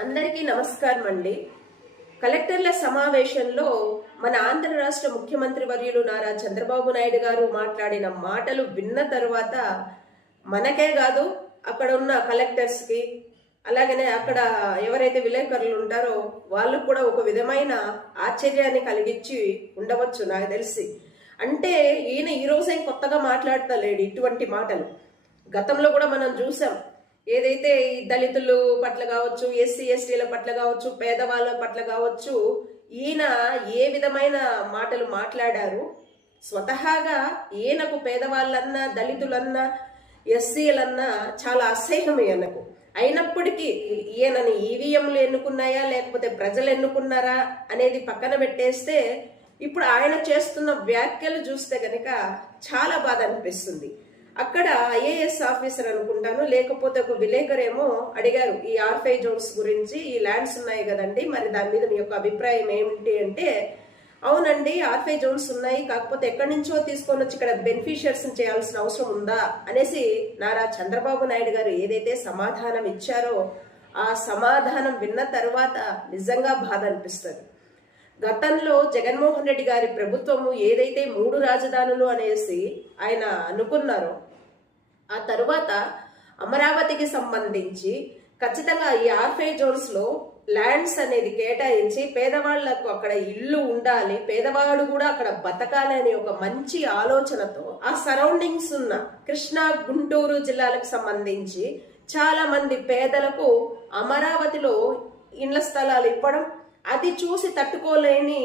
అందరికీ నమస్కారం అండి. కలెక్టర్ల సమావేశంలో మన ఆంధ్ర రాష్ట్ర ముఖ్యమంత్రి వర్యులు నారా చంద్రబాబు నాయుడు గారు మాట్లాడిన మాటలు విన్న తర్వాత మనకే కాదు అక్కడ ఉన్న కలెక్టర్స్కి అలాగనే అక్కడ ఎవరైతే విలేకరులు ఉంటారో వాళ్ళకు కూడా ఒక విధమైన ఆశ్చర్యాన్ని కలిగించి ఉండవచ్చు నాకు తెలిసి. అంటే ఈయన ఈ రోజే కొత్తగా మాట్లాడతలేడు ఇటువంటి మాటలు. గతంలో కూడా మనం చూసాం. ఏదైతే ఈ దళితులు పట్ల కావచ్చు, ఎస్సీ ఎస్టీల పట్ల కావచ్చు, పేదవాళ్ళ పట్ల కావచ్చు, ఈయన ఏ విధమైన మాటలు మాట్లాడారు. స్వతహాగా ఈయనకు పేదవాళ్ళన్నా, దళితులన్నా, ఎస్సీలన్నా చాలా అసహ్యం ఈయనకు. అయినప్పటికీ ఈయనని ఈవీఎంలు ఎన్నుకున్నాయా లేకపోతే ప్రజలు ఎన్నుకున్నారా అనేది పక్కన పెట్టేస్తే ఇప్పుడు ఆయన చేస్తున్న వ్యాఖ్యలు చూస్తే కనుక చాలా బాధ అనిపిస్తుంది. అక్కడ ఐఏఎస్ ఆఫీసర్ అనుకుంటాను, లేకపోతే ఒక విలేకరేమో అడిగారు ఈ R5 జోన్స్ గురించి. ఈ ల్యాండ్స్ ఉన్నాయి కదండి, మరి దాని మీద మీ యొక్క అభిప్రాయం ఏమిటి అంటే, అవునండి R5 జోన్స్ ఉన్నాయి, కాకపోతే ఎక్కడి నుంచో తీసుకొని వచ్చి ఇక్కడ బెనిఫిషియర్స్ చేయాల్సిన అవసరం ఉందా అనేసి నారా చంద్రబాబు నాయుడు గారు ఏదైతే సమాధానం ఇచ్చారో ఆ సమాధానం విన్న తర్వాత నిజంగా బాధ అనిపిస్తుంది. గతంలో జగన్మోహన్ రెడ్డి గారి ప్రభుత్వము ఏదైతే 3 రాజధానులు అనేసి ఆయన అనుకున్నారో ఆ తరువాత అమరావతికి సంబంధించి ఖచ్చితంగా ఈ R5 జోన్స్ లో ల్యాండ్స్ అనేది కేటాయించి పేదవాళ్లకు అక్కడ ఇల్లు ఉండాలి, పేదవాడు కూడా అక్కడ బతకాలి అనే ఒక మంచి ఆలోచనతో ఆ సరౌండింగ్స్ ఉన్న కృష్ణా గుంటూరు జిల్లాలకు సంబంధించి చాలా మంది పేదలకు అమరావతిలో ఇండ్ల స్థలాలు ఇవ్వడం, అది చూసి తట్టుకోలేని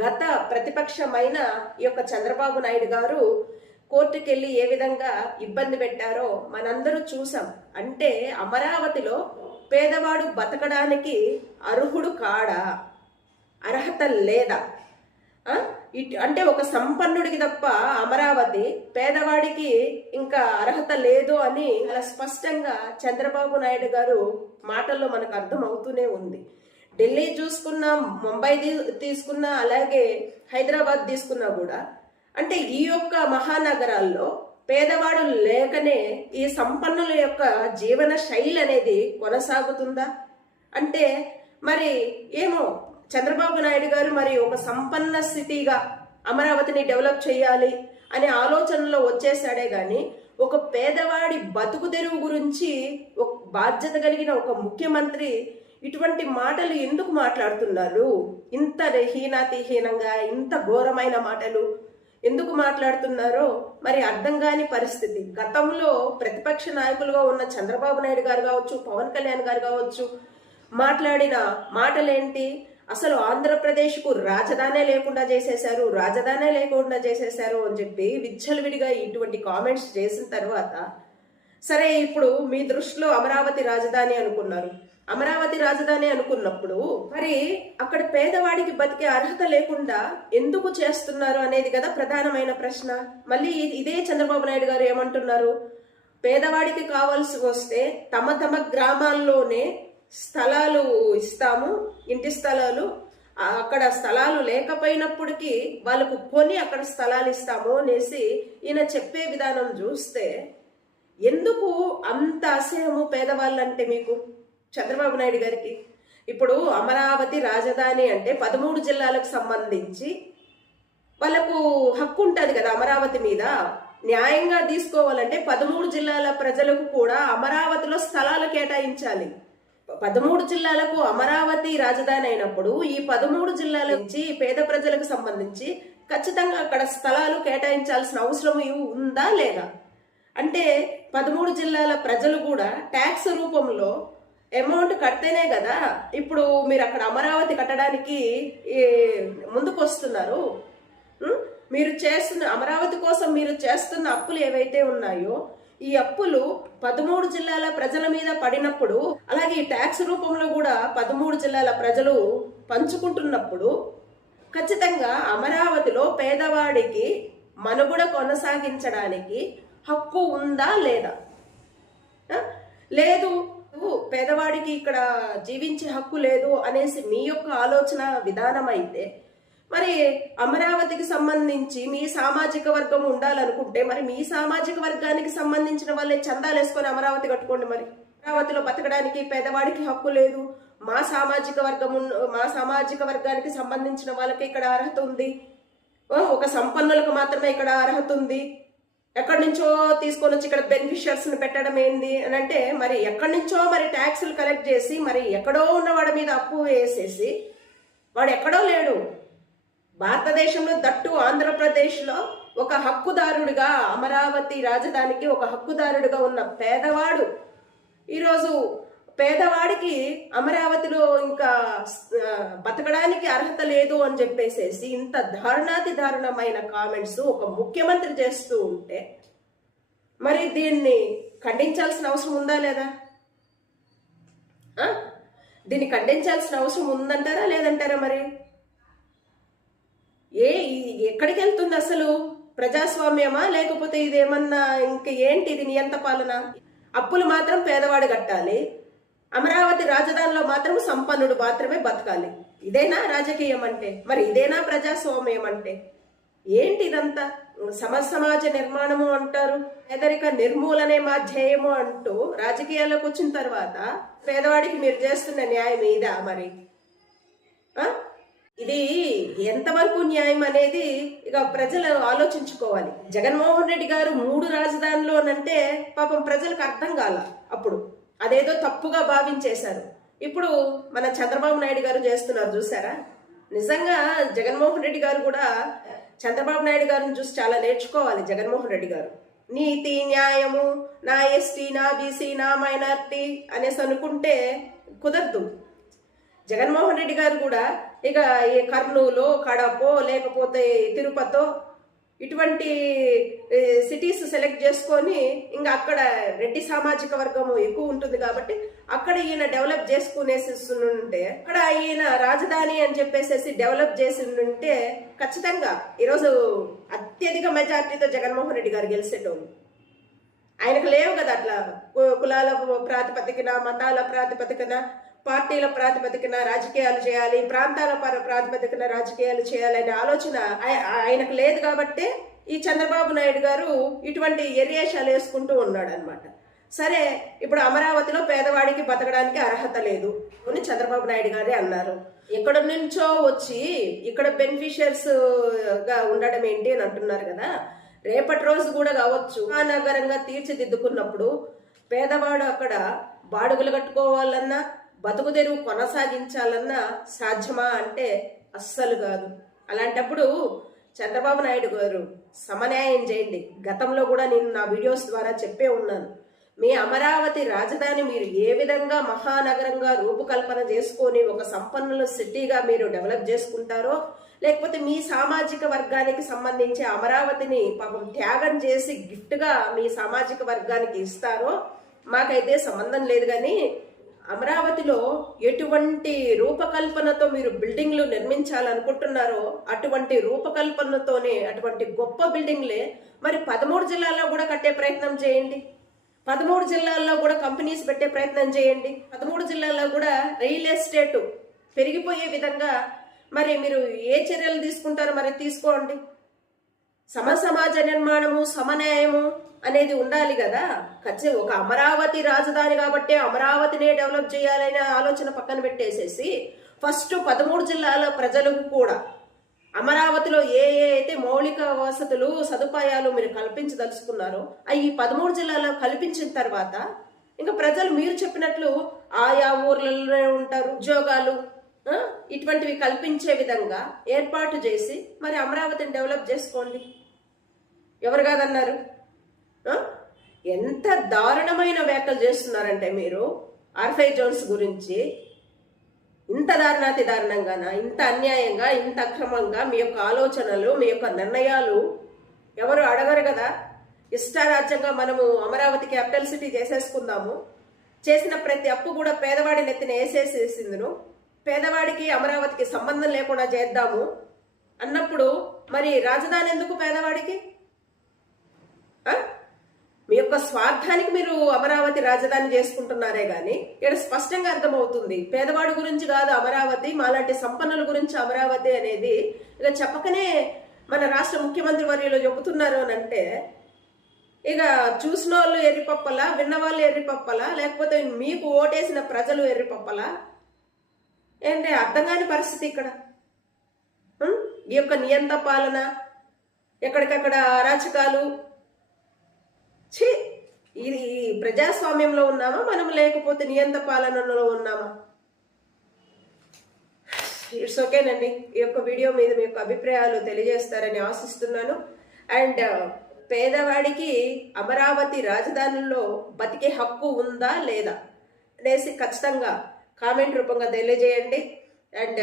గత ప్రతిపక్షమైన ఈ యొక్క చంద్రబాబు నాయుడు గారు కోర్టుకెళ్ళి ఏ విధంగా ఇబ్బంది పెట్టారో మనందరూ చూసాం. అంటే అమరావతిలో పేదవాడు బతకడానికి అర్హుడు కాడా, అర్హత లేదా? అంటే ఒక సంపన్నుడికి తప్ప అమరావతి, పేదవాడికి ఇంకా అర్హత లేదు అని అలా స్పష్టంగా చంద్రబాబు నాయుడు గారు మాటల్లో మనకు అర్థం అవుతూనే ఉంది. ఢిల్లీ చూసుకున్నా, ముంబై తీసుకున్నా, అలాగే హైదరాబాద్ తీసుకున్నా కూడా అంటే ఈ యొక్క మహానగరాల్లో పేదవాడు లేకనే ఈ సంపన్నుల యొక్క జీవన శైలి అనేది కొనసాగుతుందా? అంటే మరి ఏమో చంద్రబాబు నాయుడు గారు మరి ఒక సంపన్న స్థితిగా అమరావతిని డెవలప్ చేయాలి అనే ఆలోచనలో వచ్చేసాడే గాని ఒక పేదవాడి బతుకు తెరువు గురించి ఒక బాధ్యత కలిగిన ఒక ముఖ్యమంత్రి ఇటువంటి మాటలు ఎందుకు మాట్లాడుతున్నారు? ఇంత హీనాతిహీనంగా ఇంత ఘోరమైన మాటలు ఎందుకు మాట్లాడుతున్నారో మరి అర్థం కాని పరిస్థితి. గతంలో ప్రతిపక్ష నాయకులుగా ఉన్న చంద్రబాబు నాయుడు గారు కావచ్చు, పవన్ కళ్యాణ్ గారు కావచ్చు, మాట్లాడిన మాటలేంటి? అసలు ఆంధ్రప్రదేశ్కు రాజధానే లేకుండా చేసేశారు అని చెప్పి విచ్చలవిడిగా ఇటువంటి కామెంట్స్ చేసిన తర్వాత, సరే ఇప్పుడు మీ దృష్టిలో అమరావతి రాజధాని అనుకున్నారు. అమరావతి రాజధాని అనుకున్నప్పుడు మరి అక్కడ పేదవాడికి బతికే అర్హత లేకుండా ఎందుకు చేస్తున్నారు అనేది కదా ప్రధానమైన ప్రశ్న. మళ్ళీ ఇదే చంద్రబాబు నాయుడు గారు ఏమంటున్నారు? పేదవాడికి కావాల్సి వస్తే తమ గ్రామాల్లోనే స్థలాలు ఇస్తాము, ఇంటి స్థలాలు, అక్కడ స్థలాలు లేకపోయినప్పటికీ వాళ్ళకు కొని అక్కడ స్థలాలు ఇస్తాము అనేసి ఈయన చెప్పే విధానం చూస్తే ఎందుకు అంత అసహ్యము పేదవాళ్ళంటే మీకు చంద్రబాబు నాయుడు గారికి? ఇప్పుడు అమరావతి రాజధాని అంటే 13 జిల్లాలకు సంబంధించి వాళ్ళకు హక్కు ఉంటుంది కదా అమరావతి మీద. న్యాయంగా తీసుకోవాలంటే 13 జిల్లాల ప్రజలకు కూడా అమరావతిలో స్థలాలు కేటాయించాలి. 13 జిల్లాలకు అమరావతి రాజధాని అయినప్పుడు ఈ 13 జిల్లాల నుంచి పేద ప్రజలకు సంబంధించి ఖచ్చితంగా అక్కడ స్థలాలు కేటాయించాల్సిన అవసరం ఉందా లేదా? అంటే 13 జిల్లాల ప్రజలు కూడా ట్యాక్స్ రూపంలో అమౌంట్ కడితేనే కదా ఇప్పుడు మీరు అక్కడ అమరావతి కట్టడానికి ముందుకు వస్తున్నారు. మీరు చేస్తున్న అమరావతి కోసం మీరు చేస్తున్న అప్పులు ఏవైతే ఉన్నాయో ఈ అప్పులు 13 జిల్లాల ప్రజల మీద పడినప్పుడు, అలాగే ఈ ట్యాక్స్ రూపంలో కూడా 13 జిల్లాల ప్రజలు పంచుకుంటున్నప్పుడు ఖచ్చితంగా అమరావతిలో పేదవాడికి మనుగడ కొనసాగించడానికి హక్కు ఉందా లేదా? లేదు, పేదవాడికి ఇక్కడ జీవించే హక్కు లేదు అనేసి మీ యొక్క ఆలోచన విధానం అయితే మరి అమరావతికి సంబంధించి మీ సామాజిక వర్గం ఉండాలనుకుంటే మరి మీ సామాజిక వర్గానికి సంబంధించిన వాళ్ళే చందాలు వేసుకొని అమరావతి కట్టుకోండి. మరి అమరావతిలో బతకడానికి పేదవాడికి హక్కు లేదు, మా సామాజిక వర్గానికి సంబంధించిన వాళ్ళకి ఇక్కడ అర్హత ఉంది, ఒక సంపన్నులకు మాత్రమే ఇక్కడ అర్హత ఉంది, ఎక్కడి నుంచో తీసుకొని వచ్చి ఇక్కడ బెనిఫిషియర్స్ని పెట్టడం ఏంది అని అంటే, మరి ఎక్కడి నుంచో మరి ట్యాక్సులు కలెక్ట్ చేసి మరి ఎక్కడో ఉన్న వాడి మీద అప్పు వేసేసి వాడు ఎక్కడో లేడు. భారతదేశంలో దట్టు ఆంధ్రప్రదేశ్లో ఒక హక్కుదారుడిగా, అమరావతి రాజధానికి ఒక హక్కుదారుడిగా ఉన్న పేదవాడు ఈరోజు పేదవాడికి అమరావతిలో ఇంకా బతకడానికి అర్హత లేదు అని చెప్పేసేసి ఇంత దారుణాతి దారుణమైన కామెంట్స్ ఒక ముఖ్యమంత్రి చేస్తూ ఉంటే మరి దీన్ని ఖండించాల్సిన అవసరం ఉందా లేదా? దీన్ని ఖండించాల్సిన అవసరం ఉందంటారా లేదంటారా? మరి ఎక్కడికి వెళ్తుంది అసలు? ప్రజాస్వామ్యమా లేకపోతే ఇదేమన్నా ఏంటి? ఇది నియంత పాలన. అప్పులు మాత్రం పేదవాడు కట్టాలి, అమరావతి రాజధానిలో మాత్రం సంపన్నుడు మాత్రమే బతకాలి. ఇదేనా రాజకీయం అంటే? మరి ఇదేనా ప్రజాస్వామ్యం అంటే? ఏంటి ఇదంతా? సమాజ నిర్మాణము అంటారు, పేదరిక నిర్మూలనే మా ధ్యేయము అంటూ రాజకీయాల్లోకి వచ్చిన తర్వాత పేదవాడికి మీరు చేస్తున్న న్యాయం ఇదా? మరి ఇది ఎంతవరకు న్యాయం అనేది ఇక ప్రజలు ఆలోచించుకోవాలి. జగన్మోహన్ రెడ్డి గారు 3 రాజధానులోనంటే పాపం ప్రజలకు అర్థం కాల, అప్పుడు అదేదో తప్పుగా భావించేశారు. ఇప్పుడు మన చంద్రబాబు నాయుడు గారు చేస్తున్నారు చూసారా? నిజంగా జగన్మోహన్ రెడ్డి గారు కూడా చంద్రబాబు నాయుడు గారిని చూసి చాలా నేర్చుకోవాలి. జగన్మోహన్ రెడ్డి గారు నీతి న్యాయము, నా ఎస్టీ, నా బీసీ, నా మైనారిటీ అనేసి అనుకుంటే కుదరదు. జగన్మోహన్ రెడ్డి గారు కూడా ఇక ఈ కర్నూలు, కడపో లేకపోతే తిరుపతో ఇటువంటి సిటీస్ సెలెక్ట్ చేసుకొని ఇంకా అక్కడ రెడ్డి సామాజిక వర్గము ఎక్కువ ఉంటుంది కాబట్టి అక్కడ ఈయన డెవలప్ చేసుకునేసిస్తుంటే, అక్కడ ఈయన రాజధాని అని చెప్పేసి డెవలప్ చేసి ఉంటే ఖచ్చితంగా ఈరోజు అత్యధిక మెజార్టీతో జగన్మోహన్ రెడ్డి గారు గెలిచేటోళ్ళు. ఆయనకు లేవు కదా అట్లా కులాల ప్రాతిపదికన, మతాల ప్రాతిపదికన, పార్టీల ప్రాతిపదికన రాజకీయాలు చేయాలి, ప్రాంతాల ప్రాతిపదికన రాజకీయాలు చేయాలనే ఆలోచన ఆయనకు లేదు కాబట్టి ఈ చంద్రబాబు నాయుడు గారు ఇటువంటి ఎర్రేషాలు వేసుకుంటూ ఉన్నాడు అనమాట. సరే, ఇప్పుడు అమరావతిలో పేదవాడికి బతకడానికి అర్హత లేదు అని చంద్రబాబు నాయుడు గారే అన్నారు. ఎక్కడ నుంచో వచ్చి ఇక్కడ బెనిఫిషియర్స్ గా ఉండడం ఏంటి అని అంటున్నారు కదా. రేపటి రోజు కూడా కావచ్చు మహానగరంగా తీర్చిదిద్దుకున్నప్పుడు పేదవాడు అక్కడ బాడుగులు కట్టుకోవాలన్నా, బతుకు తెరువు కొనసాగించాలన్నా సాధ్యమా అంటే అస్సలు కాదు. అలాంటప్పుడు చంద్రబాబు నాయుడు గారు సమన్యాయం చేయండి. గతంలో కూడా నేను నా వీడియోస్ ద్వారా చెప్పే ఉన్నాను. మీ అమరావతి రాజధాని మీరు ఏ విధంగా మహానగరంగా రూపకల్పన చేసుకొని ఒక సంపన్నుల సిటీగా మీరు డెవలప్ చేసుకుంటారో, లేకపోతే మీ సామాజిక వర్గానికి సంబంధించి అమరావతిని పాపం త్యాగం చేసి గిఫ్ట్గా మీ సామాజిక వర్గానికి ఇస్తారో మాకైతే సంబంధం లేదు. కానీ అమరావతిలో ఎటువంటి రూపకల్పనతో మీరు బిల్డింగ్లు నిర్మించాలనుకుంటున్నారో అటువంటి రూపకల్పనతోనే అటువంటి గొప్ప బిల్డింగ్లే మరి 13 జిల్లాల్లో కూడా కట్టే ప్రయత్నం చేయండి. 13 జిల్లాల్లో కూడా కంపెనీస్ పెట్టే ప్రయత్నం చేయండి. 13 జిల్లాల్లో కూడా రియల్ ఎస్టేట్ పెరిగిపోయే విధంగా మరి మీరు ఏ చర్యలు తీసుకుంటారో మరి తీసుకోండి. సమాజ నిర్మాణము, సమన్యాయము అనేది ఉండాలి కదా. ఖచ్చితంగా ఒక అమరావతి రాజధాని కాబట్టి అమరావతినే డెవలప్ చేయాలనే ఆలోచన పక్కన పెట్టేసేసి ఫస్ట్ 13 జిల్లాల ప్రజలకు కూడా అమరావతిలో ఏ అయితే మౌలిక వసతులు సదుపాయాలు మీరు కల్పించదలుచుకున్నారో అవి 13 జిల్లాలో కల్పించిన తర్వాత ఇంకా ప్రజలు మీరు చెప్పినట్లు ఆయా ఊర్లలో ఉంటారు, ఉద్యోగాలు ఇటువంటివి కల్పించే విధంగా ఏర్పాటు చేసి మరి అమరావతిని డెవలప్ చేసుకోండి. ఎవరు కాదన్నారు? ఎంత దారుణమైన వ్యాఖ్యలు చేస్తున్నారంటే మీరు ఆర్ఫై జోన్స్ గురించి. ఇంత దారుణాతి దారుణంగానా, ఇంత అన్యాయంగా, ఇంత అక్రమంగా మీ యొక్క ఆలోచనలు, మీ యొక్క నిర్ణయాలు ఎవరు అడగరు కదా. ఇష్టారాజ్యంగా మనము అమరావతి క్యాపిటల్ సిటీ చేసేసుకుందాము, చేసిన ప్రతి అప్పు కూడా పేదవాడి నెత్తిన వేసేసేసిందును, పేదవాడికి అమరావతికి సంబంధం లేకుండా చేద్దాము అన్నప్పుడు మరి రాజధాని ఎందుకు పేదవాడికి? మీ యొక్క స్వార్థానికి మీరు అమరావతి రాజధాని చేసుకుంటున్నారే గాని ఇక్కడ స్పష్టంగా అర్థమవుతుంది పేదవాడి గురించి కాదు అమరావతి, మాలాంటి సంపన్నుల గురించి అమరావతి అనేది. ఇక చెప్పకనే మన రాష్ట్ర ముఖ్యమంత్రి వర్యులు చెబుతున్నారు అని అంటే ఇక చూసిన వాళ్ళు ఎర్రిపప్పలా, విన్నవాళ్ళు ఎర్రిపప్పలా, లేకపోతే మీకు ఓటేసిన ప్రజలు ఎర్రిపప్పలా? ఏంటి అర్థం కాని పరిస్థితి ఇక్కడ. ఈ యొక్క నియంత పాలన, ఎక్కడికక్కడ అరాచకాలు. ఛీ, ఇది ప్రజాస్వామ్యంలో ఉన్నామా మనం, లేకపోతే నియంత పాలనలో ఉన్నామా? ఇట్స్ ఓకేనండి. ఈ యొక్క వీడియో మీద మీ యొక్క అభిప్రాయాలు తెలియజేస్తారని ఆశిస్తున్నాను. అండ్ పేదవాడికి అమరావతి రాజధానిలో బతికే హక్కు ఉందా లేదా అనేసి ఖచ్చితంగా కామెంట్ రూపంగా తెలియజేయండి. అండ్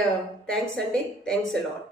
థ్యాంక్స్ అండి. Thanks a lot.